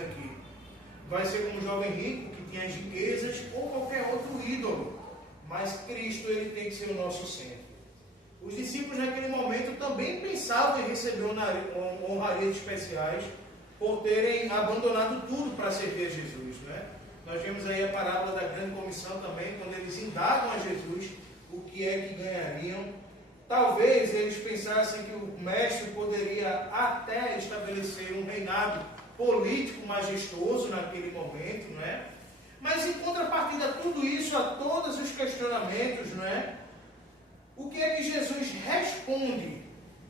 aqui. Vai ser como o jovem rico que tinha as riquezas ou qualquer outro ídolo, mas Cristo ele tem que ser o nosso centro. Os discípulos naquele momento também pensavam em receber honrarias especiais por terem abandonado tudo para servir a Jesus, né? Nós vemos aí a parábola da grande comissão também, quando eles indagam a Jesus o que é que ganhariam. Talvez eles pensassem que o mestre poderia até estabelecer um reinado político majestoso naquele momento, não é? Mas em contrapartida a tudo isso, a todos os questionamentos, não é? O que é que Jesus responde?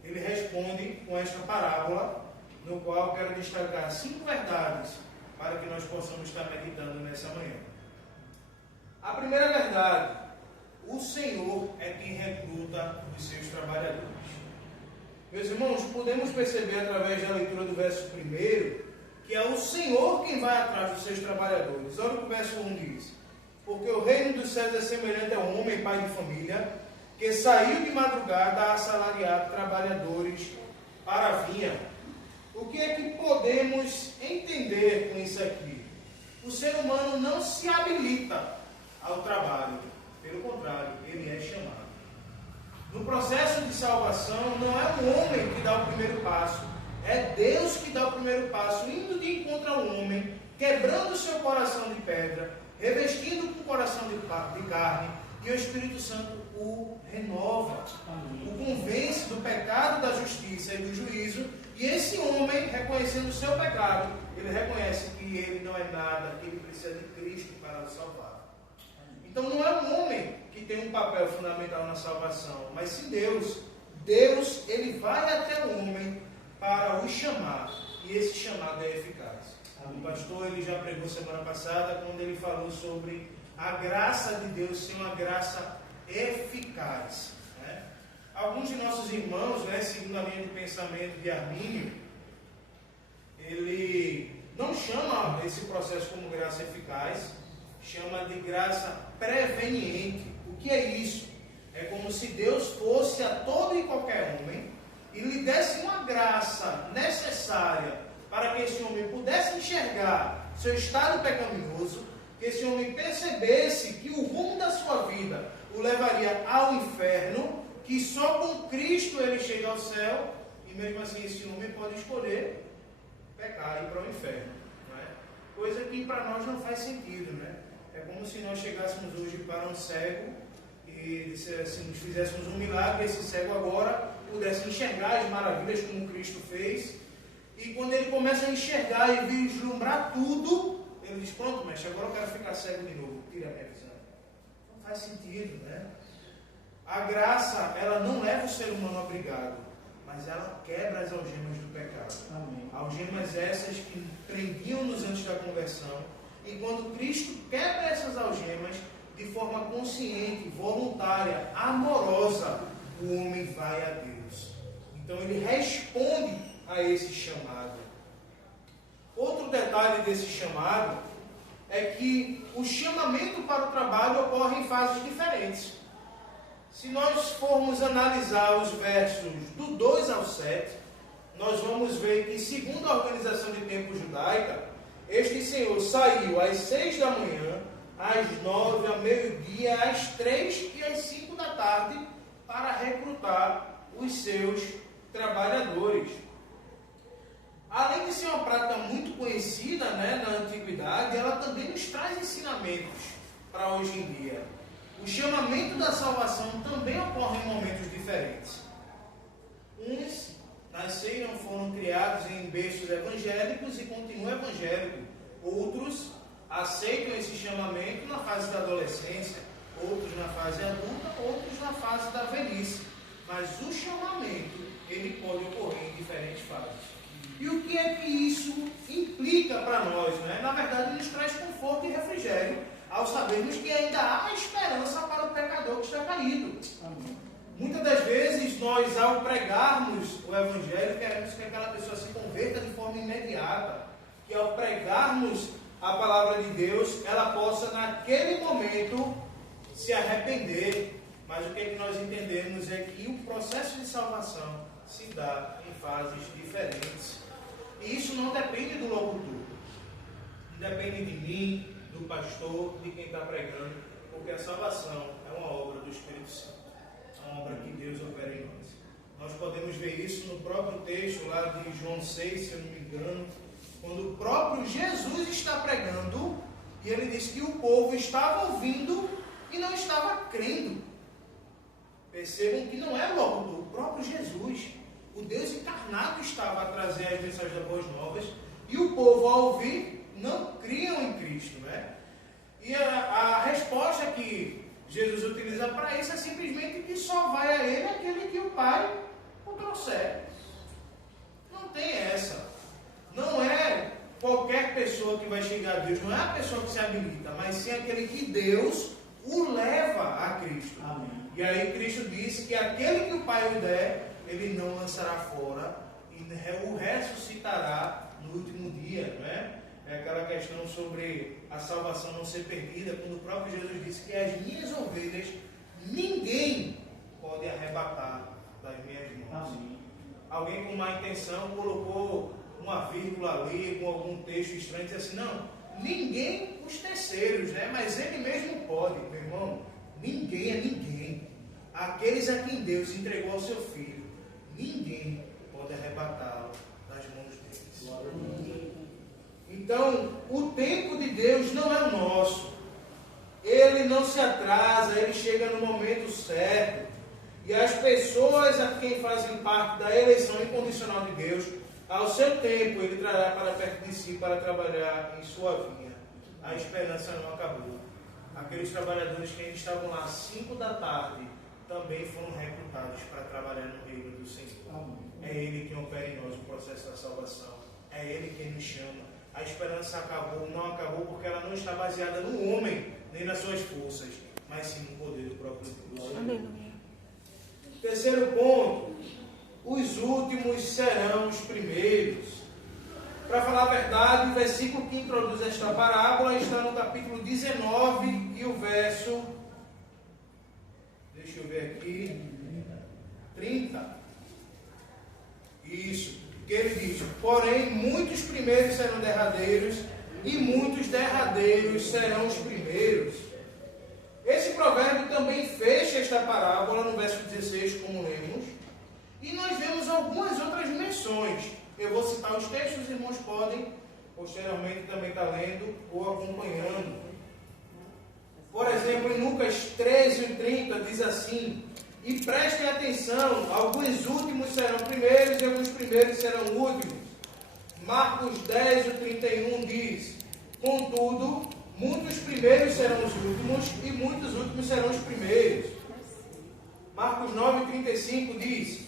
Ele responde com esta parábola, no qual quero destacar 5 verdades para que nós possamos estar meditando nessa manhã. A primeira verdade: o Senhor é quem recruta os seus trabalhadores. Meus irmãos, podemos perceber através da leitura do verso 1 que é o Senhor quem vai atrás dos seus trabalhadores. Olha o que o verso 1 diz: porque o reino dos céus é semelhante a um homem, pai de família, que saiu de madrugada a assalariar trabalhadores para a vinha. O que é que podemos entender com isso aqui? O ser humano não se habilita ao trabalho. Pelo contrário, ele é chamado. No processo de salvação, não é o homem que dá o primeiro passo. É Deus que dá o primeiro passo, indo de encontro ao homem, quebrando o seu coração de pedra, revestindo com o coração de carne, e o Espírito Santo o renova, o convence do pecado, da justiça e do juízo, e esse homem, reconhecendo o seu pecado, ele reconhece que ele não é nada, que ele precisa de Cristo para o salvar. Então não é o homem que tem um papel fundamental na salvação, mas sim Deus. Deus, ele vai até o homem para o chamar, e esse chamado é eficaz. O pastor ele já pregou semana passada, quando ele falou sobre a graça de Deus ser uma graça eficaz, né? Alguns de nossos irmãos, né, segundo a linha de pensamento de Armínio, ele não chama esse processo como graça eficaz, chama de graça preveniente. O que é isso? É como se Deus fosse a todo e qualquer homem e lhe desse uma graça necessária para que esse homem pudesse enxergar seu estado pecaminoso, que esse homem percebesse que o rumo da sua vida o levaria ao inferno, que só com Cristo ele chega ao céu, e mesmo assim esse homem pode escolher pecar e ir para o inferno, não é? Coisa que para nós não faz sentido, né? É como se nós chegássemos hoje para um cego e se nos fizéssemos um milagre, esse cego agora pudesse enxergar as maravilhas como Cristo fez, e quando ele começa a enxergar e vislumbrar tudo, ele diz: pronto, mestre, agora eu quero ficar cego de novo, tira a minha visão. Não faz sentido, né? A graça, ela não leva o ser humano obrigado, mas ela quebra as algemas do pecado. Amém. Algemas essas que prendiam-nos antes da conversão, e quando Cristo quebra essas algemas, de forma consciente, voluntária, amorosa, o homem vai a Deus. Então ele responde a esse chamado. Outro detalhe desse chamado é que o chamamento para o trabalho ocorre em fases diferentes. Se nós formos analisar os versos do 2 ao 7, nós vamos ver que, segundo a organização de tempo judaica, este Senhor saiu às 6 da manhã, às 9, ao meio-dia, às 3 e às 5 da tarde para recrutar os seus trabalhadores. Além de ser uma prática muito conhecida, né, na antiguidade, ela também nos traz ensinamentos para hoje em dia. O chamamento da salvação também ocorre em momentos diferentes. Uns nasceram, foram criados em berços evangélicos e continuam evangélicos. Outros aceitam esse chamamento na fase da adolescência, outros na fase adulta, outros na fase da velhice. Mas o chamamento, ele pode ocorrer em diferentes fases. E o que é que isso implica para nós, né? Na verdade, nos traz conforto e refrigério ao sabermos que ainda há esperança para o pecador que está caído. Amém. Muitas das vezes, nós, ao pregarmos o Evangelho, queremos que aquela pessoa se converta de forma imediata, que ao pregarmos a palavra de Deus, ela possa, naquele momento, se arrepender. Mas o que é que nós entendemos é que o processo de salvação se dá em fases diferentes. E isso não depende do locutor. Depende de mim, do pastor, de quem está pregando, porque a salvação é uma obra do Espírito Santo, é uma obra que Deus opera em nós. Nós podemos ver isso no próprio texto lá de João 6, se eu não me engano, quando o próprio Jesus está pregando e ele diz que o povo estava ouvindo e não estava crendo. Percebam que não é logo o próprio Jesus, o Deus encarnado, estava a trazer as mensagens das boas novas e o povo, ao ouvir, não criam em Cristo, né? E a resposta que Jesus utiliza para isso é simplesmente que só vai a ele aquele que o Pai o trouxer. Não tem essa. Não é qualquer pessoa que vai chegar a Deus, não é a pessoa que se habilita, mas sim aquele que Deus o leva a Cristo. Amém. E aí Cristo disse que aquele que o Pai o der, ele não lançará fora e o ressuscitará no último dia, não é? É aquela questão sobre a salvação não ser perdida, quando o próprio Jesus disse que as minhas ovelhas ninguém pode arrebatar das minhas mãos. Amém. Alguém com má intenção colocou uma vírgula ali com algum texto estranho e disse assim, não, ninguém os terceiros, né? Mas ele mesmo pode, meu irmão, ninguém é ninguém. Aqueles a quem Deus entregou ao seu Filho, ninguém pode arrebatá-lo das mãos deles. Então, o tempo de Deus não é o nosso. Ele não se atrasa, ele chega no momento certo. E as pessoas a quem fazem parte da eleição incondicional de Deus, ao seu tempo, ele trará para perto de si para trabalhar em sua vinha. A esperança não acabou. Aqueles trabalhadores que ainda estavam lá às 5 da tarde, também foram recrutados para trabalhar no reino do Senhor. É Ele quem opera em nós o processo da salvação. É Ele quem nos chama. A esperança acabou, não acabou porque ela não está baseada no homem, nem nas suas forças, mas sim no poder do próprio Deus. Aleluia. Terceiro ponto, os últimos serão os primeiros. Para falar a verdade, o versículo que introduz esta parábola está no capítulo 19 e o verso, deixa eu ver aqui, 30. Isso, que ele diz, porém muitos primeiros serão derradeiros e muitos derradeiros serão os primeiros. Esse provérbio também fecha esta parábola no verso 16, como lemos, e nós vemos algumas outras menções. Eu vou citar os textos, os irmãos podem posteriormente também estar lendo ou acompanhando. Por exemplo, em Lucas 13:30 diz assim, e prestem atenção, alguns últimos serão primeiros e alguns primeiros serão últimos. Marcos 10:31 diz, contudo, muitos primeiros serão os últimos e muitos últimos serão os primeiros. Marcos 9:35 diz,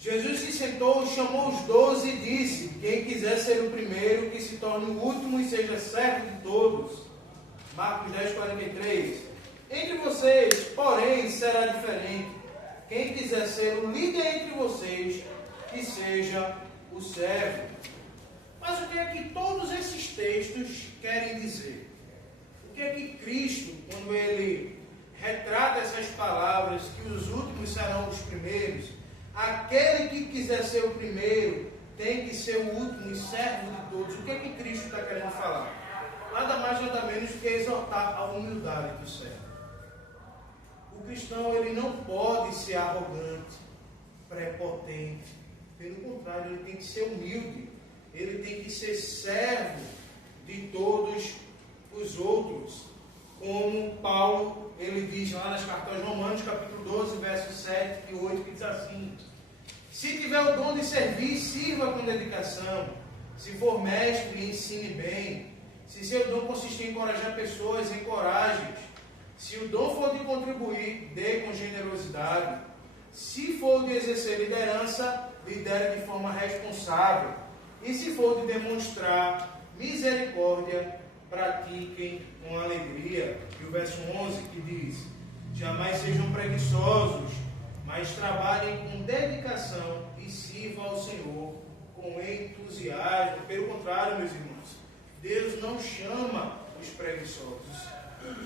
Jesus se sentou, chamou os 12 e disse, quem quiser ser o primeiro, que se torne o último e seja servo de todos. Marcos 10:43, entre vocês, porém, será diferente. Quem quiser ser o líder entre vocês, que seja o servo. Mas o que é que todos esses textos querem dizer? O que é que Cristo, quando ele retrata essas palavras, que os últimos serão os primeiros, aquele que quiser ser o primeiro, tem que ser o último e servo de todos. O que é que Cristo está querendo falar? Nada mais, nada menos que exortar a humildade do servo. O cristão, ele não pode ser arrogante, prepotente. Pelo contrário, ele tem que ser humilde. Ele tem que ser servo de todos os outros. Como Paulo, ele diz lá nas cartas aos Romanos, capítulo 12, versos 7 e 8, que diz assim, se tiver o dom de servir, sirva com dedicação. Se for mestre, ensine bem. Se seu dom consiste em encorajar pessoas, encoraje-os. Se o dom for de contribuir, dê com generosidade. Se for de exercer liderança, lidere de forma responsável. E se for de demonstrar misericórdia, pratiquem com alegria. E o verso 11 que diz, jamais sejam preguiçosos, mas trabalhem com dedicação e sirvam ao Senhor com entusiasmo. Pelo contrário, meus irmãos, Deus não chama os preguiçosos.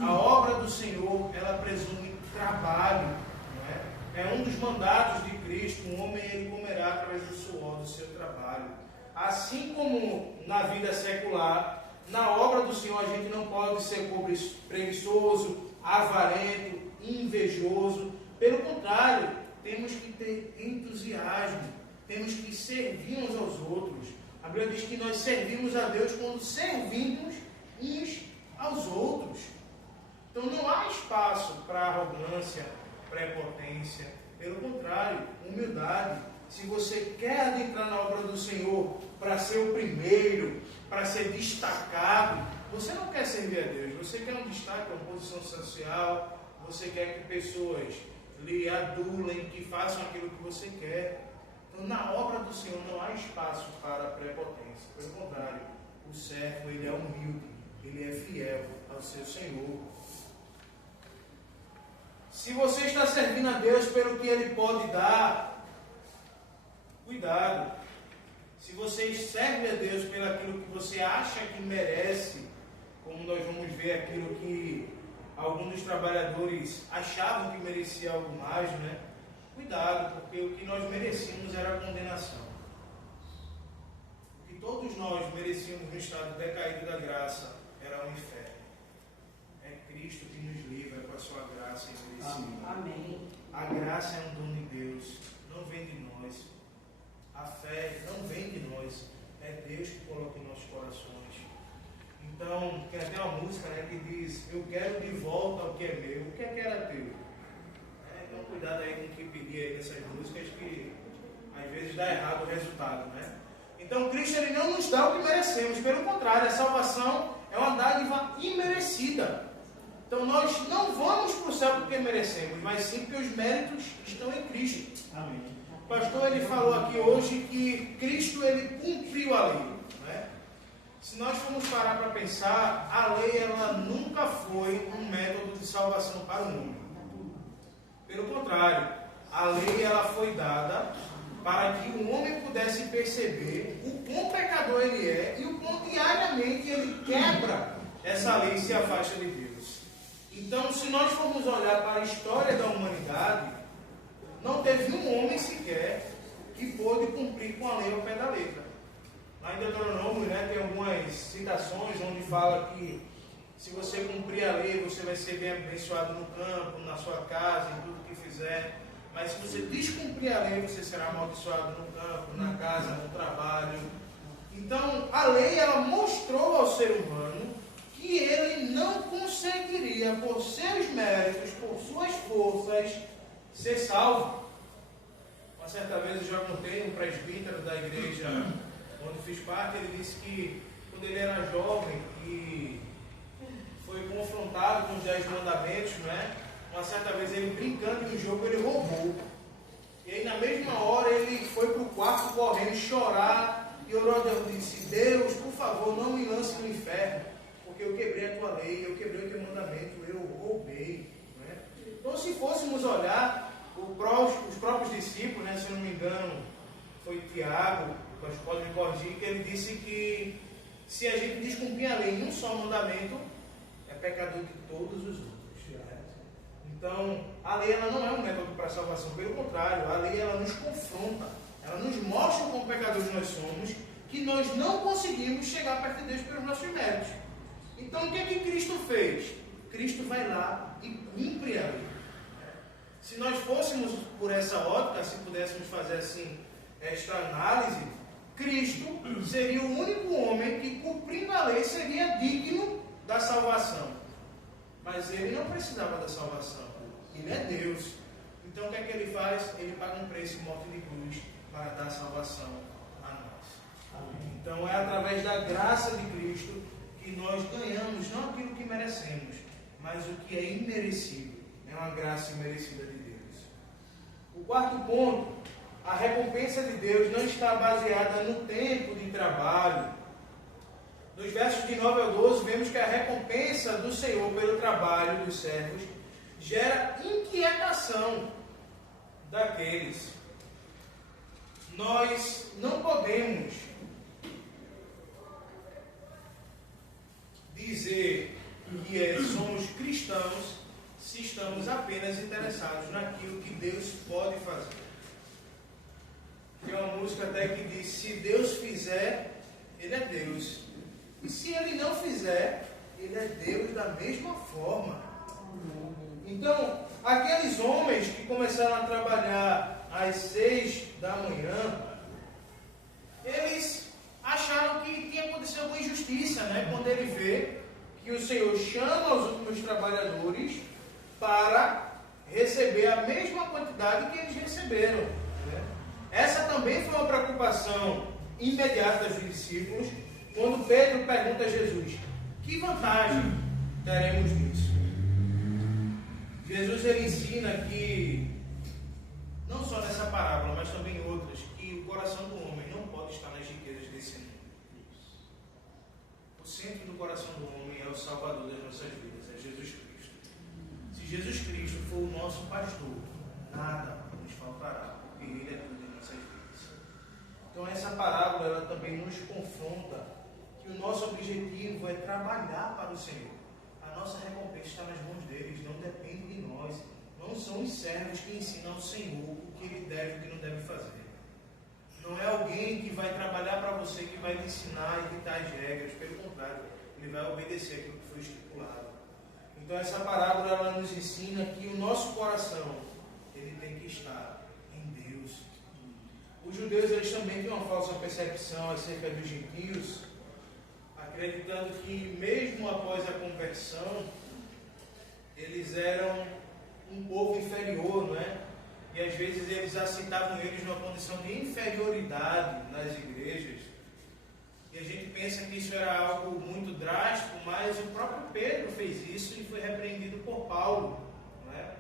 A obra do Senhor, ela presume trabalho, não é? É um dos mandatos de Cristo, um homem ele comerá através do suor do seu trabalho. Assim como na vida secular, na obra do Senhor a gente não pode ser preguiçoso, avarento, invejoso. Pelo contrário, temos que ter entusiasmo, temos que servir uns aos outros. A Bíblia diz que nós servimos a Deus quando servimos uns aos outros. Então não há espaço para arrogância, prepotência. Pelo contrário, humildade. Se você quer adentrar na obra do Senhor para ser o primeiro, para ser destacado, você não quer servir a Deus, você quer um destaque, uma posição social, você quer que pessoas lhe adulem, que façam aquilo que você quer. Então, na obra do Senhor não há espaço para prepotência. Pelo contrário, o servo, ele é humilde, ele é fiel ao seu Senhor. Se você está servindo a Deus pelo que Ele pode dar, cuidado. Se você serve a Deus pelo aquilo que você acha que merece, como nós vamos ver aquilo que alguns dos trabalhadores achavam que merecia algo mais, né? Cuidado, porque o que nós merecíamos era a condenação. O que todos nós merecíamos no estado decaído da graça era o inferno. É Cristo que nos livra com a sua graça imerecida. Amém. A graça é um dom de Deus, não vem de nós. A fé não vem de nós, é Deus que coloca em nossos corações. Então, tem até uma música, né, que diz: eu quero de volta o que é meu. O que é que era teu? Então, cuidado aí com o que pedir aí dessas músicas, que às vezes dá errado o resultado, né? Então, Cristo, ele não nos dá o que merecemos. Pelo contrário, a salvação é uma dádiva imerecida. Então, nós não vamos para o céu porque merecemos, mas sim porque os méritos estão em Cristo. Amém. O pastor, ele falou aqui hoje que Cristo, ele cumpriu a lei, né? Se nós formos parar para pensar, a lei, ela nunca foi um método de salvação para o mundo. Pelo contrário, a lei, ela foi dada para que o homem pudesse perceber o quão pecador ele é e o quão diariamente ele quebra essa lei e se afasta de Deus. Então, se nós formos olhar para a história da humanidade, não teve um homem sequer que pôde cumprir com a lei ao pé da letra. Lá em Deuteronômio, né, tem algumas citações onde fala que se você cumprir a lei, você vai ser bem abençoado no campo, na sua casa, em tudo que fizer. Mas se você descumprir a lei, você será amaldiçoado no campo, na casa, no trabalho. Então, a lei, ela mostrou ao ser humano que ele não conseguiria, por seus méritos, por suas forças, ser salvo. Uma certa vez eu já contei um presbítero da igreja onde fiz parte, ele disse que quando ele era jovem e foi confrontado com os 10 mandamentos, né? Uma certa vez ele brincando em um jogo, ele roubou. E aí na mesma hora ele foi para o quarto correndo chorar e orou a Deus, disse: Deus, por favor, não me lance no inferno, porque eu quebrei a tua lei, eu quebrei o teu mandamento, eu roubei. Né? Então, se fôssemos olhar os próprios discípulos, né, se eu não me engano, foi Tiago, mas pode me corrigir, que ele disse que se a gente descumprir a lei em um só mandamento, é pecador de todos os outros. Então, a lei, ela não é um método para a salvação, pelo contrário, a lei, ela nos confronta, ela nos mostra como pecadores nós somos, que nós não conseguimos chegar perto de Deus pelos nossos méritos. Então, o que é que Cristo fez? Cristo vai lá e cumpre a lei. Se nós fôssemos por essa ótica, se pudéssemos fazer assim, esta análise, Cristo seria o único homem que, cumprindo a lei, seria digno da salvação. Mas ele não precisava da salvação. Ele é Deus. Então o que é que ele faz? Ele paga um preço, morte de cruz, para dar salvação a nós. Amém. Então é através da graça de Cristo que nós ganhamos, não aquilo que merecemos, mas o que é imerecido. É uma graça imerecida de Deus. O quarto ponto: a recompensa de Deus não está baseada no tempo de trabalho. Nos versos de 9 ao 12, vemos que a recompensa do Senhor pelo trabalho dos servos gera inquietação daqueles. Nós não podemos dizer que somos cristãos se estamos apenas interessados naquilo que Deus pode fazer. Tem uma música até que diz: se Deus fizer, Ele é Deus. E se ele não fizer, ele é Deus da mesma forma. Então, aqueles homens que começaram a trabalhar às 6 da manhã, eles acharam que tinha acontecido alguma injustiça, né? Quando ele vê que o Senhor chama os últimos trabalhadores para receber a mesma quantidade que eles receberam, né? Essa também foi uma preocupação imediata dos discípulos, quando Pedro pergunta a Jesus: que vantagem teremos nisso? Jesus ele ensina que, não só nessa parábola, mas também em outras, que o coração do homem não pode estar nas riquezas desse mundo. O centro do coração do homem é o Salvador das nossas vidas, é Jesus Cristo. Se Jesus Cristo for o nosso pastor, nada nos faltará, porque Ele é tudo em nossas vidas. Então essa parábola ela também nos confronta que o nosso objetivo é trabalhar para o Senhor. A nossa recompensa está nas mãos deles, não depende de nós. Não são os servos que ensinam ao Senhor o que Ele deve e o que não deve fazer. Não é alguém que vai trabalhar para você, que vai lhe ensinar e ditar as regras. Pelo contrário, ele vai obedecer aquilo que foi estipulado. Então essa parábola ela nos ensina que o nosso coração ele tem que estar em Deus. Os judeus eles também têm uma falsa percepção acerca dos gentios, acreditando que mesmo após a conversão eles eram um povo inferior, não é? E às vezes eles aceitavam eles numa condição de inferioridade nas igrejas. E a gente pensa que isso era algo muito drástico, mas o próprio Pedro fez isso e foi repreendido por Paulo, não é?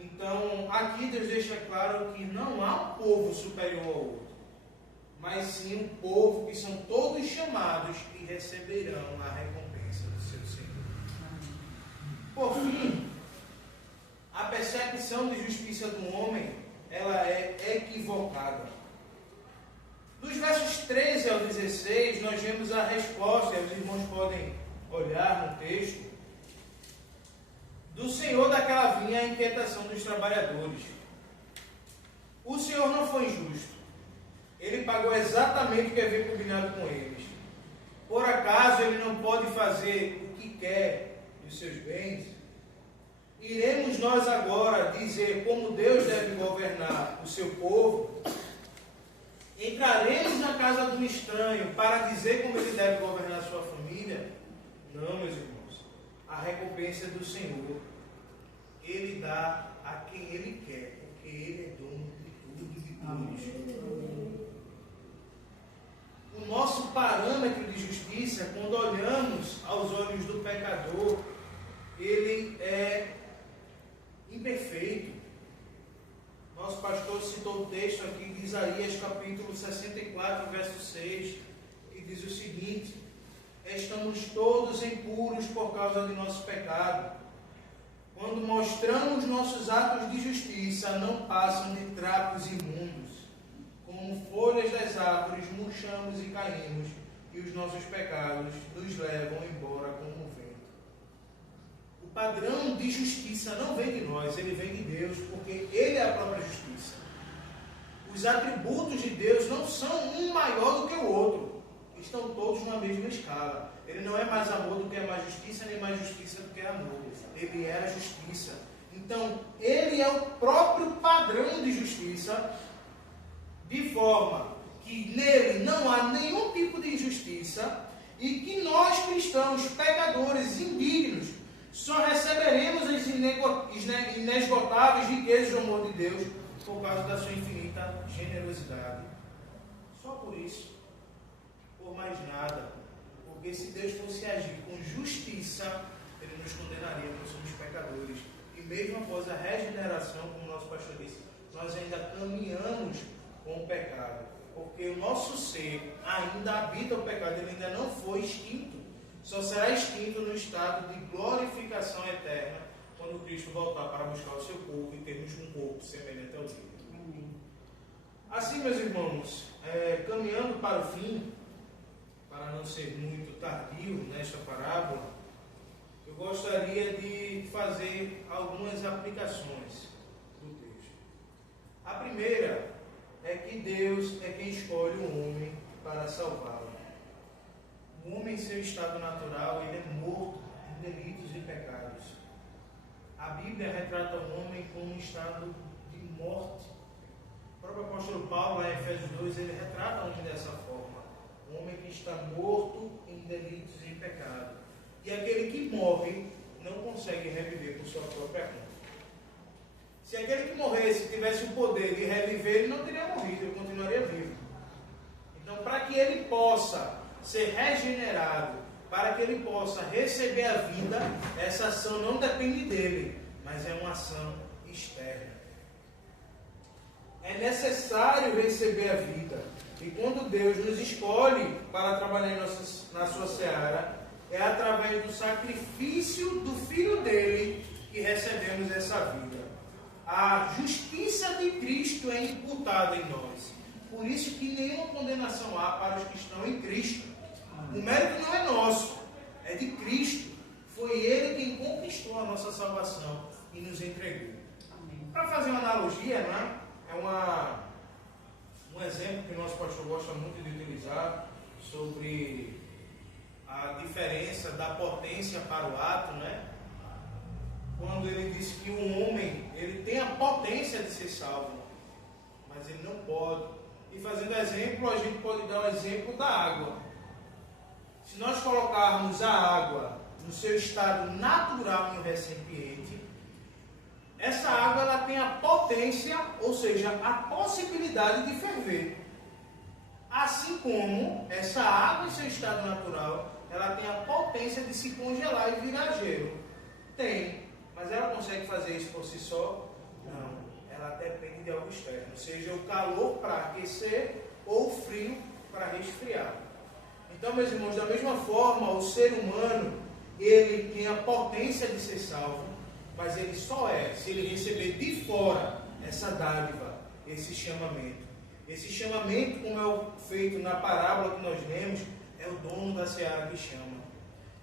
Então, aqui Deus deixa claro que não há um povo superior ao outro, mas sim um povo que são todos chamados e receberão a recompensa do seu Senhor. Por fim, a percepção de justiça do homem, ela é equivocada. Dos versos 13 ao 16, nós vemos a resposta, e os irmãos podem olhar no texto, do Senhor daquela vinha a inquietação dos trabalhadores. O Senhor não foi injusto. Ele pagou exatamente o que havia combinado com eles. Por acaso ele não pode fazer o que quer dos seus bens? Iremos nós agora dizer como Deus deve governar o seu povo? Entraremos na casa de um estranho para dizer como ele deve governar a sua família? Não, meus irmãos. A recompensa é do Senhor. Ele dá a quem Ele quer, porque Ele é dono de tudo e de todos. O nosso parâmetro de justiça, quando olhamos aos olhos do pecador, ele é imperfeito. Nosso pastor citou o texto aqui de Isaías, capítulo 64, verso 6, que diz o seguinte: estamos todos impuros por causa de nosso pecado. Quando mostramos nossos atos de justiça, não passam de trapos imundos. Como folhas das árvores, murchamos e caímos, e os nossos pecados nos levam embora como o vento. O padrão de justiça não vem de nós, ele vem de Deus, porque Ele é a própria justiça. Os atributos de Deus não são um maior do que o outro, estão todos na mesma escala. Ele não é mais amor do que é mais justiça, nem mais justiça do que é amor. Ele é a justiça. Então, Ele é o próprio padrão de justiça, de forma que nele não há nenhum tipo de injustiça e que nós, cristãos, pecadores, indignos, só receberemos as inesgotáveis riquezas do amor de Deus por causa da sua infinita generosidade. Só por isso, por mais nada. Porque se Deus fosse agir com justiça, Ele nos condenaria, porque somos pecadores. E mesmo após a regeneração, como o nosso pastor disse, nós ainda caminhamos com o pecado. Porque o nosso ser ainda habita o pecado, ele ainda não foi extinto. Só será extinto no estado de glorificação eterna, quando Cristo voltar para buscar o seu povo e termos um corpo semelhante ao dele. Assim, meus irmãos, caminhando para o fim, para não ser muito tardio nesta parábola, eu gostaria de fazer algumas aplicações do texto. A primeira é que Deus é quem escolhe o homem para salvá-lo. O homem em seu estado natural, ele é morto em delitos e pecados. A Bíblia retrata o homem como um estado de morte. O próprio apóstolo Paulo, lá em Efésios 2, ele retrata o homem dessa forma. Um homem que está morto em delitos e em pecado. E aquele que morre não consegue reviver por sua própria conta. Se aquele que morresse tivesse o poder de reviver, ele não teria morrido, ele continuaria vivo. Então, para que ele possa ser regenerado, para que ele possa receber a vida, essa ação não depende dele, mas é uma ação externa. É necessário receber a vida. E quando Deus nos escolhe para trabalhar na sua seara, é através do sacrifício do Filho dele que recebemos essa vida. A justiça de Cristo é imputada em nós. Por isso que nenhuma condenação há para os que estão em Cristo. O mérito não é nosso, é de Cristo. Foi Ele quem conquistou a nossa salvação e nos entregou. Para fazer uma analogia, né? Um exemplo que o nosso pastor gosta muito de utilizar sobre a diferença da potência para o ato, né? Quando ele diz que o homem, ele tem a potência de ser salvo, mas ele não pode. E fazendo exemplo, a gente pode dar um exemplo da água. Se nós colocarmos a água no seu estado natural em um recipiente, essa água ela tem a potência, ou seja, a possibilidade de ferver. Assim como essa água em seu estado natural, ela tem a potência de se congelar e virar gelo. Tem, mas ela consegue fazer isso por si só? Não. Ela depende de algo externo, seja o calor para aquecer ou o frio para resfriar. Então, meus irmãos, da mesma forma, o ser humano, ele tem a potência de ser salvo, mas ele só é se ele receber de fora essa dádiva, esse chamamento. Esse chamamento, como é feito na parábola que nós lemos, é o dono da seara que chama.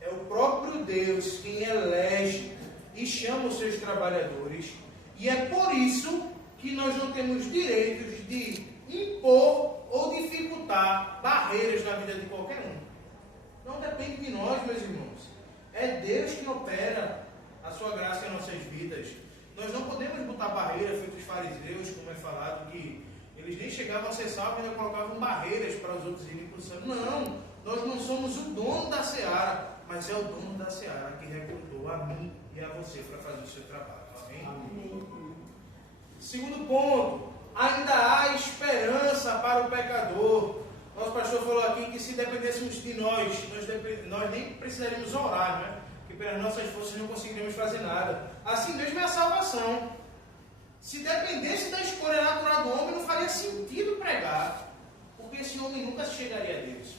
É o próprio Deus quem elege e chama os seus trabalhadores. E é por isso que nós não temos direitos de impor ou dificultar barreiras na vida de qualquer um. Não depende de nós, meus irmãos. É Deus que opera a sua graça em nossas vidas. Nós não podemos botar barreiras feitas os fariseus, como é falado, que eles nem chegavam a ser salvos e ainda colocavam barreiras para os outros irem para o céu. Não, nós não somos o dono da seara, mas é o dono da seara que recrutou a mim e a você para fazer o seu trabalho. Amém? Amém. Segundo ponto, ainda há esperança para o pecador. Nosso pastor falou aqui que se dependêssemos de nós nem precisaríamos orar, né? Que pelas nossas forças não conseguiríamos fazer nada. Assim mesmo é a salvação. Se dependesse da escolha natural do homem, não faria sentido pregar, porque esse homem nunca chegaria a Deus.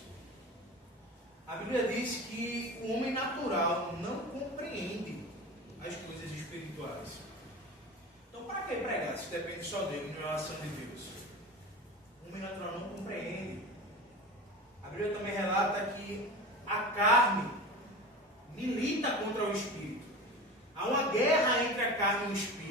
A Bíblia diz que o homem natural não compreende as coisas espirituais. Então, para que pregar se depende só dele, não é a ação de Deus? O homem natural não compreende. A Bíblia também relata que a carne milita contra o espírito. Há uma guerra entre a carne e o espírito.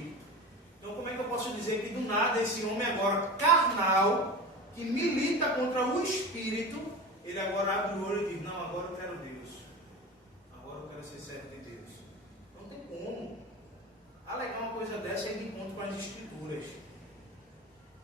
Então, como é que eu posso dizer que do nada esse homem agora carnal, que milita contra o espírito, ele agora abre o olho e diz: não, agora eu quero Deus. Agora eu quero ser servo de Deus. Não tem como. Alegar uma coisa dessa é de encontro com as escrituras.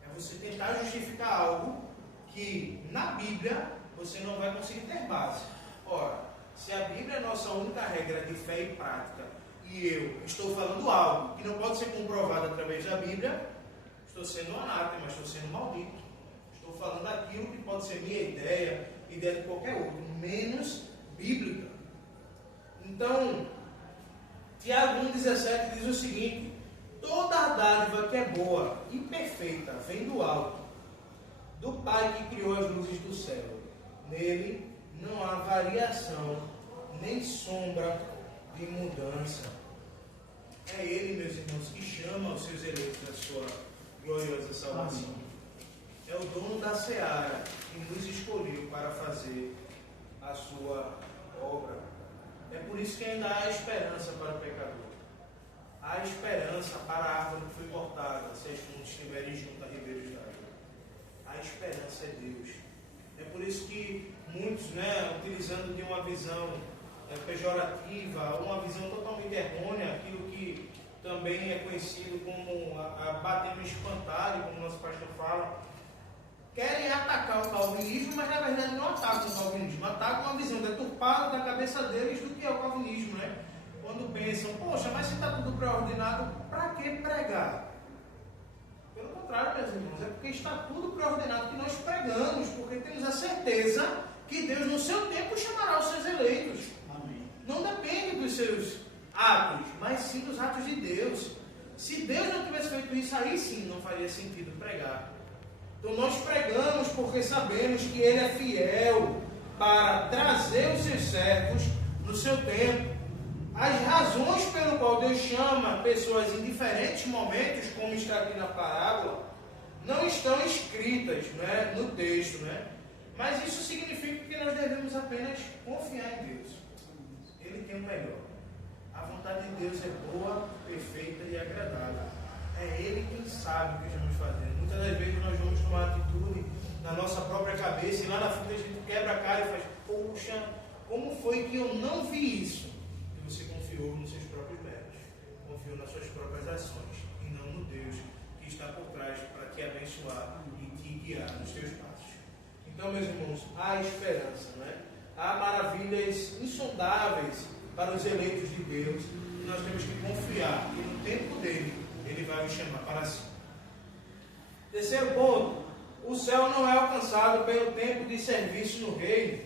É você tentar justificar algo que na Bíblia você não vai conseguir ter base. Ora, se a Bíblia é a nossa única regra de fé e prática, e eu estou falando algo que não pode ser comprovado através da Bíblia, estou sendo anátema, estou sendo maldito. Estou falando aquilo que pode ser minha ideia de qualquer outro, menos bíblica. Então, Tiago 1,17 diz o seguinte: toda a dádiva que é boa e perfeita vem do alto, do Pai que criou as luzes do céu. Nele não há variação, nem sombra de mudança. É Ele, meus irmãos, que chama os seus eleitos à sua gloriosa salvação. É o dono da seara que nos escolheu para fazer a sua obra. É por isso que ainda há esperança para o pecador. Há esperança para a árvore que foi cortada, se as fontes estiverem junto a ribeiros d'água. A esperança é Deus. É por isso que muitos, né, utilizando de uma visão pejorativa, uma visão totalmente errônea, aquilo que também é conhecido como a bater no espantalho, como o nosso pastor fala, querem atacar o calvinismo, mas na verdade não atacam o calvinismo, atacam uma visão deturpada da cabeça deles do que é o calvinismo, né? Quando pensam, poxa, mas se está tudo pré-ordenado, para que pregar? Pelo contrário, meus irmãos, é porque está tudo pré-ordenado que nós pregamos, porque temos a certeza que Deus no seu tempo chamará os seus eleitos. Amém. Não depende dos seus atos, mas sim dos atos de Deus. Se Deus não tivesse feito isso, aí sim não faria sentido pregar. Então nós pregamos porque sabemos que Ele é fiel para trazer os seus servos no seu tempo. As razões pelo qual Deus chama pessoas em diferentes momentos, como está aqui na parábola, não estão escritas, né, no texto, né? Mas isso significa que nós devemos apenas confiar em Deus. Ele tem o melhor. A vontade de Deus é boa, perfeita e agradável. É Ele quem sabe o que estamos fazendo. Muitas das vezes nós vamos tomar atitude na nossa própria cabeça e lá na frente a gente quebra a cara e faz, poxa, como foi que eu não vi isso? E você confiou nos seus próprios méritos, confiou nas suas próprias ações e não no Deus que está por trás para te abençoar e te guiar nos teus passos. Então, meus irmãos, há esperança, né? Há maravilhas insondáveis para os eleitos de Deus e nós temos que confiar que no tempo dele, ele vai nos chamar para si. Terceiro ponto, o céu não é alcançado pelo tempo de serviço no reino.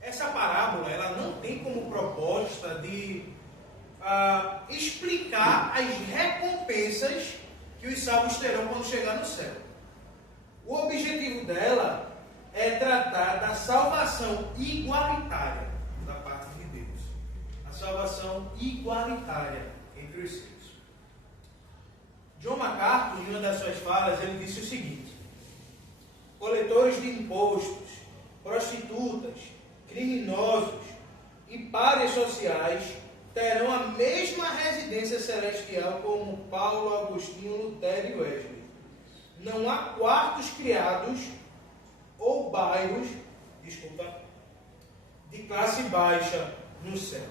Essa parábola, ela não tem como proposta de explicar as recompensas que os salvos terão quando chegar no céu. O objetivo dela é tratar da salvação igualitária da parte de Deus. A salvação igualitária entre os seus. John MacArthur, em uma das suas falas, ele disse o seguinte: coletores de impostos, prostitutas, criminosos e párias sociais terão a mesma residência celestial como Paulo, Agostinho, Lutero e Wesley. Não há quartos criados ou bairros, de classe baixa no céu.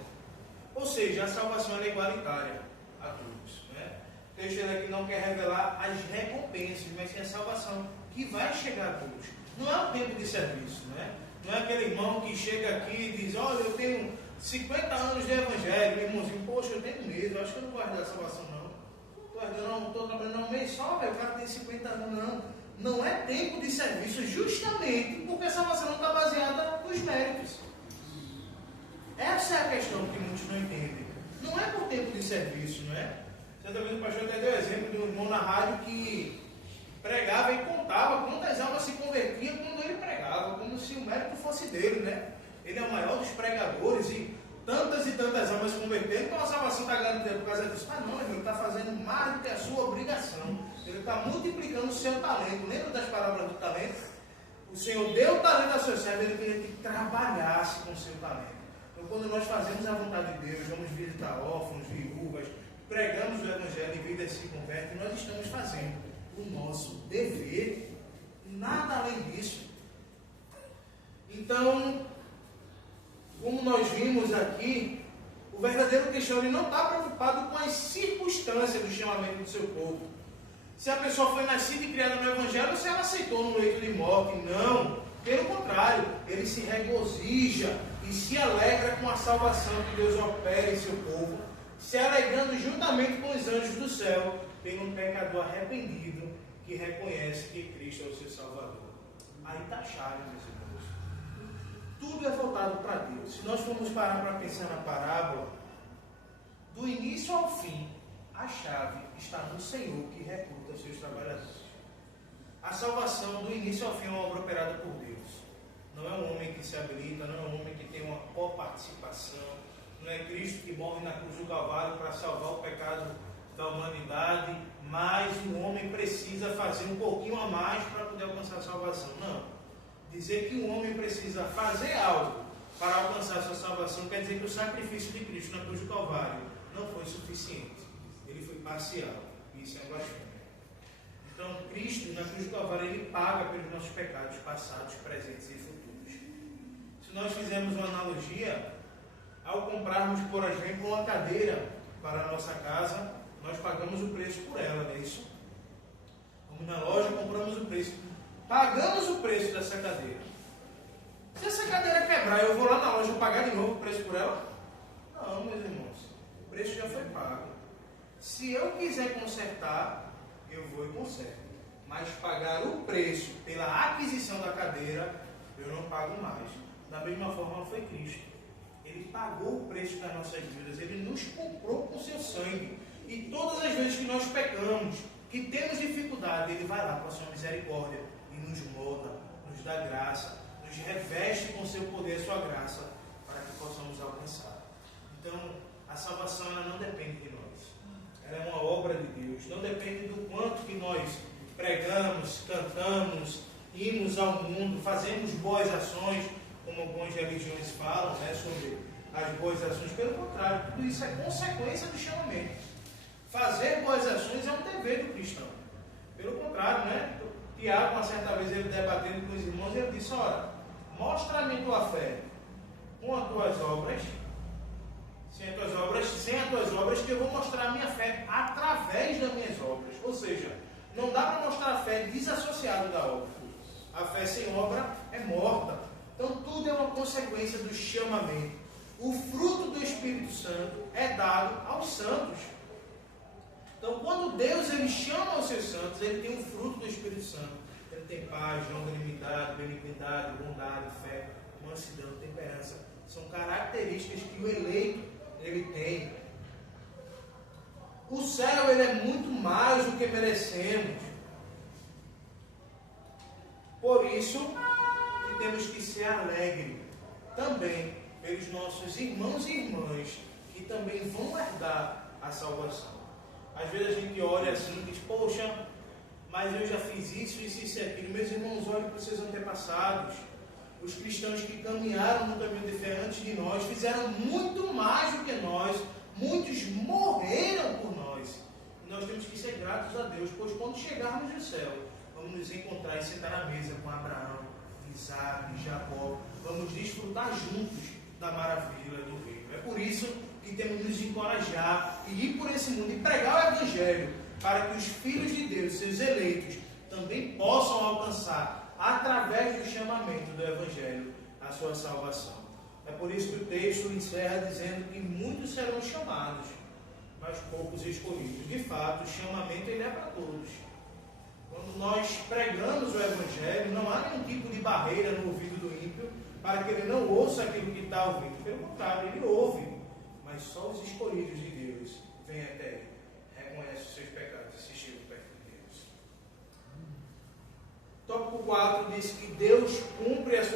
Ou seja, a salvação é igualitária a todos. Né? O texto aqui não quer revelar as recompensas, mas sim a salvação que vai chegar a todos. Não é um tempo de serviço, né? Não é aquele irmão que chega aqui e diz, olha, eu tenho 50 anos de evangelho, meu irmãozinho, poxa, eu tenho medo, eu acho que eu não vou herdar a salvação não. Estou trabalhando um mês só, velho, o cara tem 50 anos, não é tempo de serviço, justamente porque a salvação não está baseada nos méritos. Essa é a questão que muitos não entendem. Não é por tempo de serviço, não é? Certa vez o pastor até deu exemplo de um irmão na rádio que pregava e contava quantas almas se convertiam quando ele pregava, como se o mérito fosse dele, né? Ele é o maior dos pregadores e tantas almas se converteram, então a salvação está garantida por causa disso. Mas não, ele está fazendo mais do que a sua obrigação. Ele está multiplicando o seu talento. Lembra das palavras do talento? O Senhor deu o talento ao seu servo, ele queria que trabalhasse com o seu talento. Então, quando nós fazemos a vontade de Deus, vamos visitar órfãos, viúvas, pregamos o Evangelho e vidas se convertem, nós estamos fazendo o nosso dever, nada além disso. Então, como nós vimos aqui, o verdadeiro cristão ele não está preocupado com as circunstâncias do chamamento do seu povo. Se a pessoa foi nascida e criada no Evangelho, ou se ela aceitou no leito de morte. Não, pelo contrário, ele se regozija e se alegra com a salvação que Deus opera em seu povo, se alegrando juntamente com os anjos do céu, pelo um pecador arrependido que reconhece que Cristo é o seu Salvador. Aí está a chave, meus irmãos. Tudo é voltado para Deus. Se nós formos parar para pensar na parábola, do início ao fim, a chave está no Senhor que recruta os seus trabalhadores. A salvação, do início ao fim, é uma obra operada por Deus. Não é um homem que se habilita, não é um homem que tem uma coparticipação, não é Cristo que morre na cruz do Calvário para salvar o pecado da humanidade, mas o homem precisa fazer um pouquinho a mais para poder alcançar a salvação. Não. Dizer que o homem precisa fazer algo para alcançar a sua salvação quer dizer que o sacrifício de Cristo na cruz do Calvário não foi suficiente. Ele foi parcial. Isso é blasfêmia. Então, Cristo, na cruz do Calvário, Ele paga pelos nossos pecados passados, presentes e futuros. Se nós fizermos uma analogia, ao comprarmos, por exemplo, uma cadeira para a nossa casa, nós pagamos o preço por ela, não é isso? Vamos na loja, compramos o preço. Pagamos o preço dessa cadeira. Se essa cadeira quebrar, eu vou lá na loja pagar de novo o preço por ela? Não, meus irmãos. O preço já foi pago. Se eu quiser consertar, eu vou e conserto. Mas pagar o preço pela aquisição da cadeira, eu não pago mais. Da mesma forma foi Cristo. Ele pagou o preço das nossas vidas. Ele nos comprou com seu sangue. E todas as vezes que nós pecamos, que temos dificuldade, Ele vai lá com a sua misericórdia e nos molda, nos dá graça, nos reveste com seu poder, a sua graça, para que possamos alcançar. Então, a salvação ela não depende de nós. Ela é uma obra de Deus. Não depende do quanto que nós pregamos, cantamos, imos ao mundo, fazemos boas ações, como algumas religiões falam, né, sobre as boas ações. Pelo contrário, tudo isso é consequência do chamamento. Fazer boas ações é um dever do cristão. Pelo contrário, né? Tiago, uma certa vez, ele debatendo com os irmãos, ele disse: ora, mostra-me tua fé com as tuas obras, sem as tuas obras, que eu vou mostrar a minha fé através das minhas obras. Ou seja, não dá para mostrar a fé desassociada da obra. A fé sem obra é morta. Então tudo é uma consequência do chamamento. O fruto do Espírito Santo é dado aos santos. Então quando Deus ele chama os seus santos, ele tem o fruto do Espírito Santo. Ele tem paz, longanimidade, benignidade, bondade, fé, mansidão, temperança. São características que o eleito ele tem. O céu ele é muito mais do que merecemos. Por isso que temos que ser alegres também pelos nossos irmãos e irmãs que também vão herdar a salvação. Às vezes a gente olha assim e diz: poxa, mas eu já fiz isso e aquilo. Meus irmãos, olhem para os seus antepassados. Os cristãos que caminharam no caminho de fé antes de nós fizeram muito mais do que nós. Muitos morreram por nós. E nós temos que ser gratos a Deus, pois quando chegarmos no céu, vamos nos encontrar e sentar à mesa com Abraão, Isaac, Jacó. Vamos desfrutar juntos da maravilha do reino. É por isso que temos que nos encorajar e ir por esse mundo e pregar o Evangelho, para que os filhos de Deus, seus eleitos, também possam alcançar, através do chamamento do Evangelho, a sua salvação. É por isso que o texto encerra dizendo que muitos serão chamados, mas poucos escolhidos. De fato, o chamamento ele é para todos. Quando nós pregamos o Evangelho, não há nenhum tipo de barreira no ouvido do ímpio para que ele não ouça aquilo que está ouvindo. Pelo contrário, ele ouve, mas só os escolhidos de Deus vêm até ele, reconhecem os seus pecados e se chegam perto de Deus. Tópico 4 diz que Deus cumpre a sua